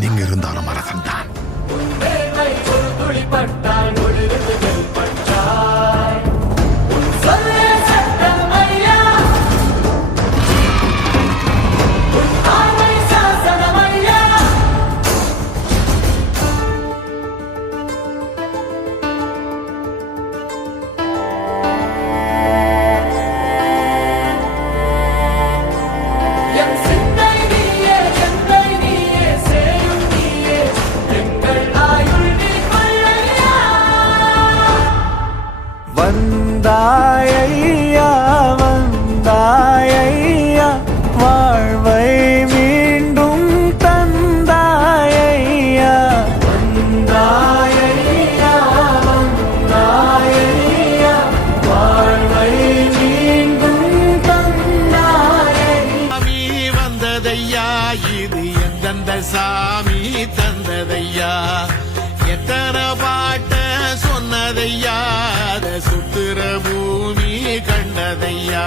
நான் எங்க இருந்தாலும் அரசன் தான். வந்தாயையா வந்தாயையா வாழ்வை மீண்டும் தந்தாயையா வந்தாயையா வந்தாயையா வாழ்வை மீண்டும் தந்தாயையா. சாமி வந்ததையா, இது எந்தெந்த சாமி தந்ததையா, எத்தனை பாட்ட சொன்னதையா, சுத்துற பூமி கண்டதையா.